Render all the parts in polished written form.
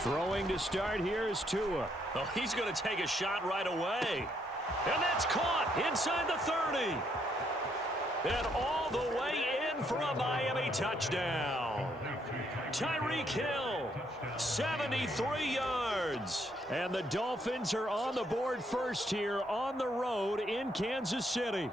Throwing to start here is Tua. Oh, he's going to take a shot right away. And that's caught inside the 30. And all the way in for a Miami touchdown. Tyreek Hill, 73 yards. And the Dolphins are on the board first here on the road in Kansas City.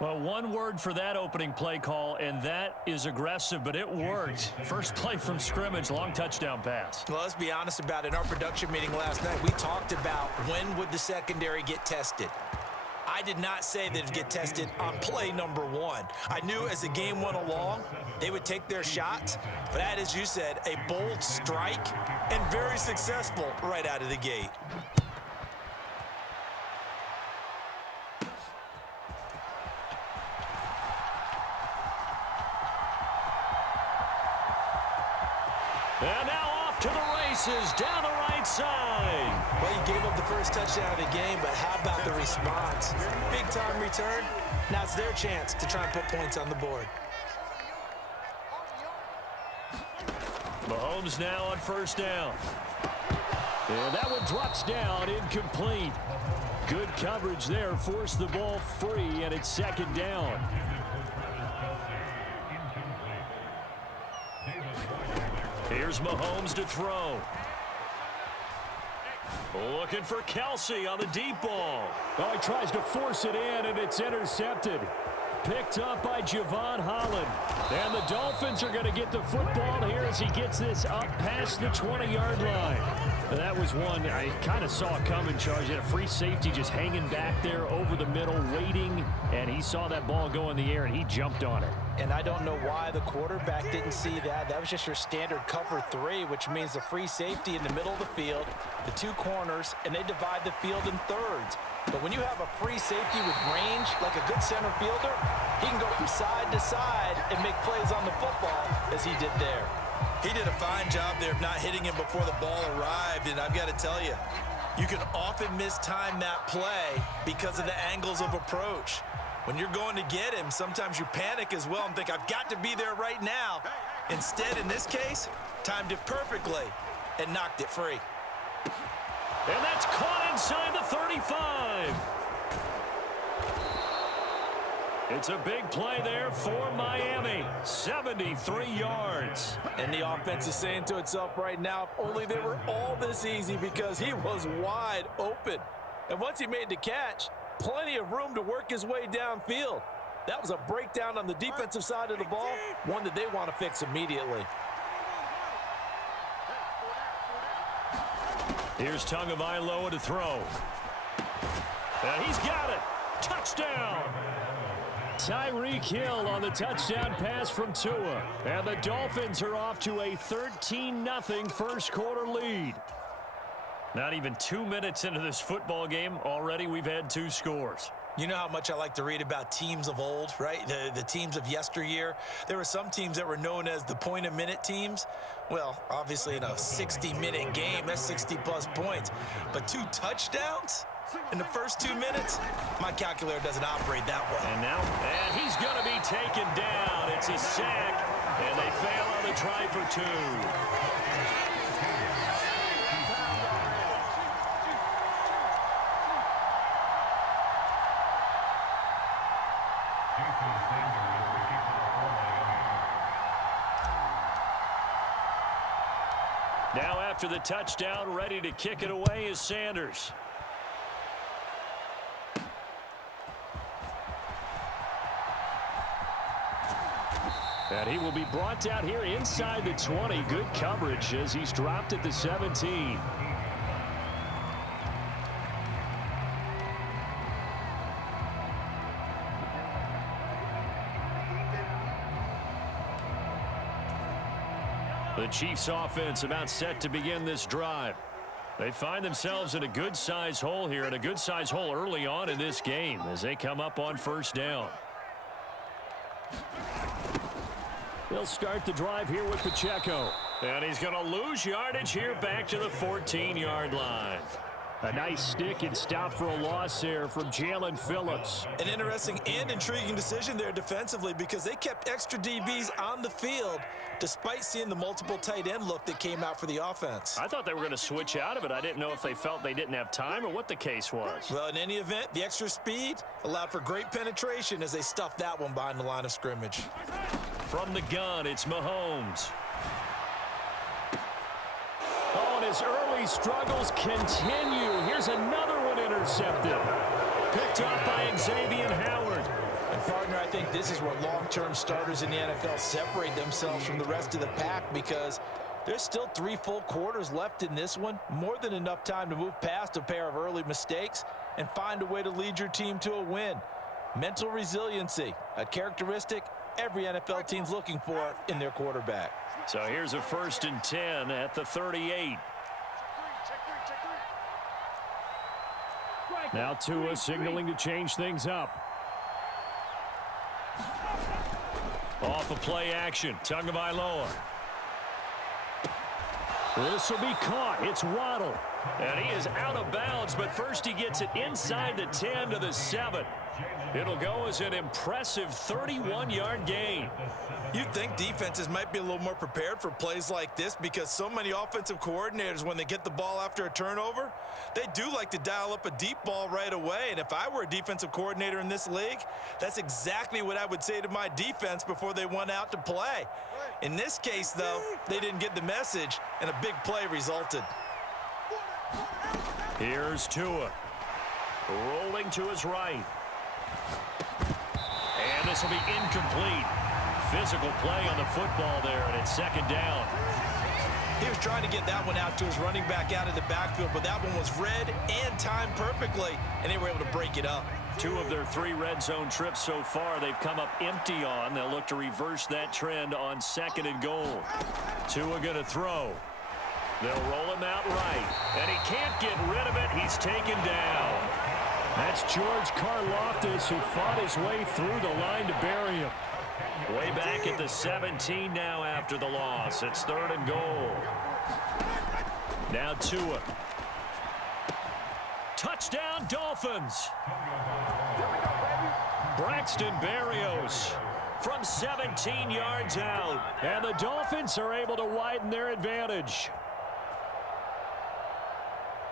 Well, one word for that opening play call, and that is aggressive, but it worked. First play from scrimmage, long touchdown pass. Well, let's be honest about it. In our production meeting last night, we talked about when would the secondary get tested. I did not say that it would get tested on play number 1. I knew as the game went along, they would take their shots. But that, as you said, a bold strike and very successful right out of the gate. And now off to the races down the right side. Well, you gave up the first touchdown of the game, but how about the response? Big-time return. Now it's their chance to try and put points on the board. Mahomes now on first down. And that one drops down, incomplete. Good coverage there, forced the ball free, and it's second down. Here's Mahomes to throw. Looking for Kelsey on the deep ball. Oh, he tries to force it in, and it's intercepted. Picked up by Javon Holland. And the Dolphins are going to get the football here as he gets this up past the 20-yard line. That was one I kind of saw coming, Charge. He had a free safety just hanging back there over the middle, waiting, and he saw that ball go in the air, and he jumped on it. And I don't know why the quarterback didn't see that. That was just your standard cover 3, which means the free safety in the middle of the field, the 2 corners, and they divide the field in thirds. But when you have a free safety with range, like a good center fielder, he can go from side to side and make plays on the football as he did there. He did a fine job there of not hitting him before the ball arrived, and I've got to tell you, you can often mistime that play because of the angles of approach. When you're going to get him, sometimes you panic as well and think, I've got to be there right now. Instead, in this case, timed it perfectly and knocked it free. And that's caught inside the 35. It's a big play there for Miami. 73 yards. And the offense is saying to itself right now, if only they were all this easy, because he was wide open. And once he made the catch, plenty of room to work his way downfield. That was a breakdown on the defensive side of the ball, one that they want to fix immediately. Here's Tagovailoa to throw. And he's got it. Touchdown. Tyreek Hill on the touchdown pass from Tua. And the Dolphins are off to a 13-0 first quarter lead. Not even 2 minutes into this football game, already we've had 2 scores. You know how much I like to read about teams of old, right? The teams of yesteryear. There were some teams that were known as the point-a-minute teams. Well, obviously in a 60-minute game, that's 60-plus points. But 2 touchdowns in the first 2 minutes? My calculator doesn't operate that way. And he's going to be taken down. It's a sack, and they fail on the try for 2. Now after the touchdown, ready to kick it away is Sanders. And he will be brought down here inside the 20. Good coverage as he's dropped at the 17. The Chiefs offense about set to begin this drive. They find themselves in a good-sized hole here, and a good-sized hole early on in this game as they come up on first down. They'll start the drive here with Pacheco. And he's going to lose yardage here back to the 14-yard line. A nice stick and stop for a loss there from Jalen Phillips. An interesting and intriguing decision there defensively because they kept extra DBs on the field despite seeing the multiple tight end look that came out for the offense. I thought they were going to switch out of it. I didn't know if they felt they didn't have time or what the case was. Well, in any event, the extra speed allowed for great penetration as they stuffed that one behind the line of scrimmage. From the gun, it's Mahomes. Oh, and his early struggles continue. Here's another one intercepted. Picked up by Xavier Howard. And, partner, I think this is where long-term starters in the NFL separate themselves from the rest of the pack because there's still 3 full quarters left in this one. More than enough time to move past a pair of early mistakes and find a way to lead your team to a win. Mental resiliency, a characteristic every NFL team's looking for in their quarterback. So here's a 1st and 10 at the 38. Now Tua signaling to change things up. Off of play action, Tagovailoa. This will be caught. It's Waddle. And he is out of bounds, but first he gets it inside the 10 to the 7. It'll go as an impressive 31-yard gain. You'd think defenses might be a little more prepared for plays like this because so many offensive coordinators, when they get the ball after a turnover, they do like to dial up a deep ball right away. And if I were a defensive coordinator in this league, that's exactly what I would say to my defense before they went out to play. In this case, though, they didn't get the message, and a big play resulted. Here's Tua. Rolling to his right. And this will be incomplete. Physical play on the football there, and it's 2nd down. He was trying to get that one out to his running back out of the backfield, but that one was read and timed perfectly, and they were able to break it up. 2 of their 3 red zone trips so far they've come up empty on. They'll look to reverse that trend on 2nd and goal. Tua going to throw. They'll roll him out right, and he can't get rid of it. He's taken down. That's George Karlaftis who fought his way through the line to bury him. Way back at the 17 now after the loss. It's 3rd and goal. Now Tua. Touchdown Dolphins. Braxton Berrios from 17 yards out. And the Dolphins are able to widen their advantage.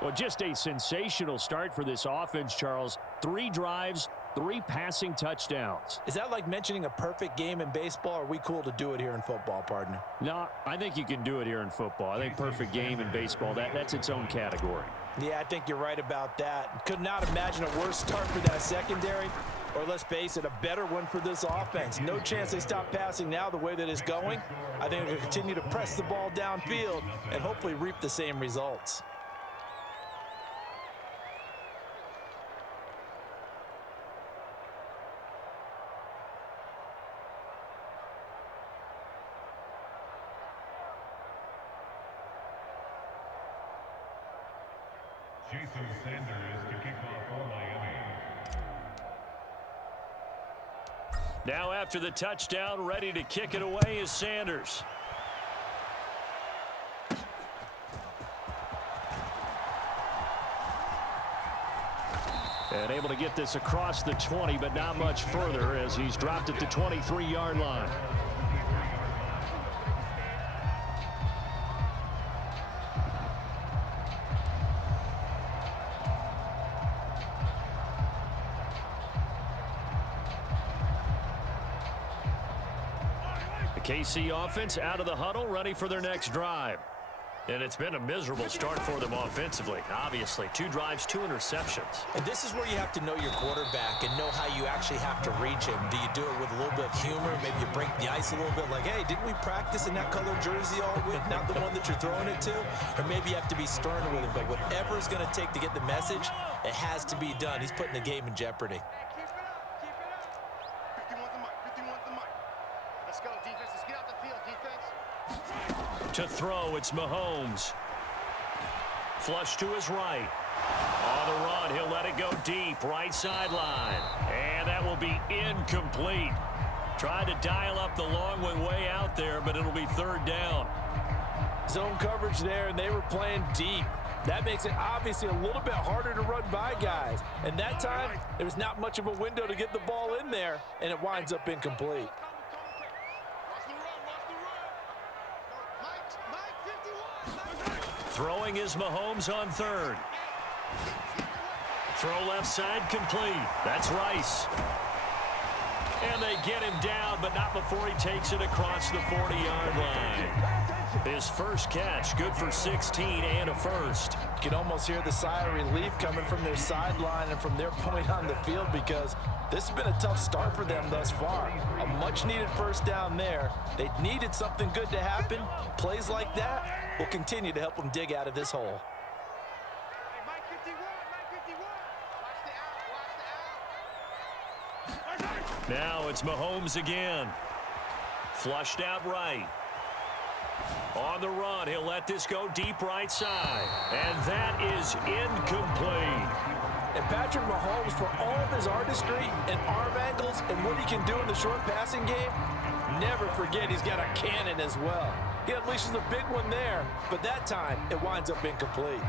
Well, just a sensational start for this offense, Charles. 3 drives, 3 passing touchdowns. Is that like mentioning a perfect game in baseball, or are we cool to do it here in football, partner? No, I think you can do it here in football. I think perfect game in baseball, that's its own category. Yeah, I think you're right about that. Could not imagine a worse start for that secondary, or let's face it, a better one for this offense. No chance they stop passing now the way that it's going. I think they'll continue to press the ball downfield and hopefully reap the same results. Jason Sanders to kick off for Miami. Now after the touchdown, ready to kick it away is Sanders. And able to get this across the 20, but not much further as he's dropped at the 23-yard line. KC offense out of the huddle, ready for their next drive. And it's been a miserable start for them offensively. Obviously, 2 drives, 2 interceptions. And this is where you have to know your quarterback and know how you actually have to reach him. Do you do it with a little bit of humor? Maybe you break the ice a little bit like, hey, didn't we practice in that color jersey all week? Not the one that you're throwing it to? Or maybe you have to be stern with him. But whatever it's going to take to get the message, it has to be done. He's putting the game in jeopardy. To throw, it's Mahomes. Flush to his right. On the run, he'll let it go deep, right sideline. And that will be incomplete. Tried to dial up the long one way out there, but it'll be 3rd down. Zone coverage there, and they were playing deep. That makes it obviously a little bit harder to run by guys. And that time, there was not much of a window to get the ball in there, and it winds up incomplete. Throwing is Mahomes on third. Throw left side complete. That's Rice. And they get him down, but not before he takes it across the 40-yard line. His first catch, good for 16 and a first. You can almost hear the sigh of relief coming from their sideline and from their point on the field, because this has been a tough start for them thus far. A much-needed first down there. They needed something good to happen. Plays like that will continue to help them dig out of this hole. Now it's Mahomes again. Flushed out right. On the run, he'll let this go deep right side. And that is incomplete. And Patrick Mahomes, for all of his artistry and arm angles and what he can do in the short passing game, never forget he's got a cannon as well. He unleashes a big one there, but that time it winds up incomplete.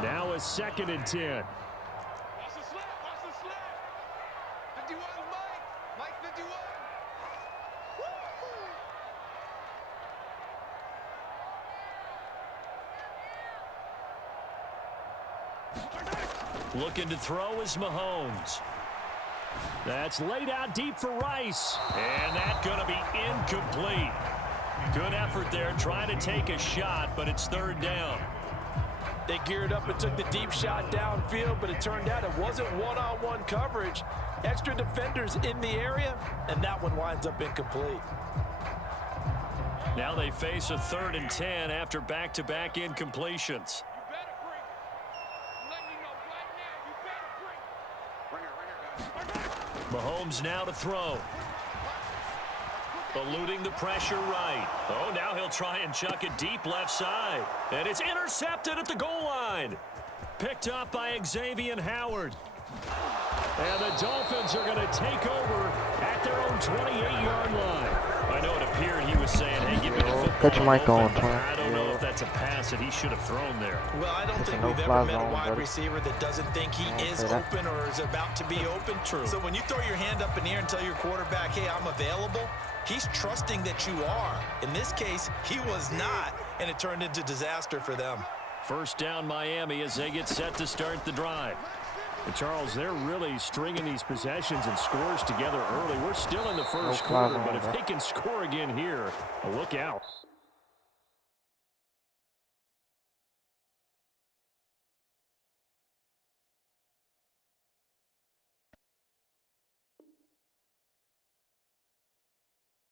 Now a 2nd and 10. Looking to throw is Mahomes. That's laid out deep for Rice. And that's going to be incomplete. Good effort there trying to take a shot, but it's third down. They geared up and took the deep shot downfield, but it turned out it wasn't one-on-one coverage. Extra defenders in the area, and that one winds up incomplete. Now they face a 3rd and 10 after back-to-back incompletions. Mahomes now to throw. Eluding the pressure right. Oh, now he'll try and chuck it deep left side. And it's intercepted at the goal line. Picked up by Xavier Howard. And the Dolphins are going to take over at their own 28-yard line. I know it appeared he was saying, hey, give me the football. Cut your mic on, I don't know if that's a pass that he should have thrown there. Well, I don't think we've ever met a wide receiver that doesn't think he is open or is about to be open. True. So when you throw your hand up in the air and tell your quarterback, hey, I'm available, he's trusting that you are. In this case, he was not, and it turned into disaster for them. First down Miami as they get set to start the drive. And Charles, they're really stringing these possessions and scores together early. We're still in the first quarter, but if they can score again here, look out.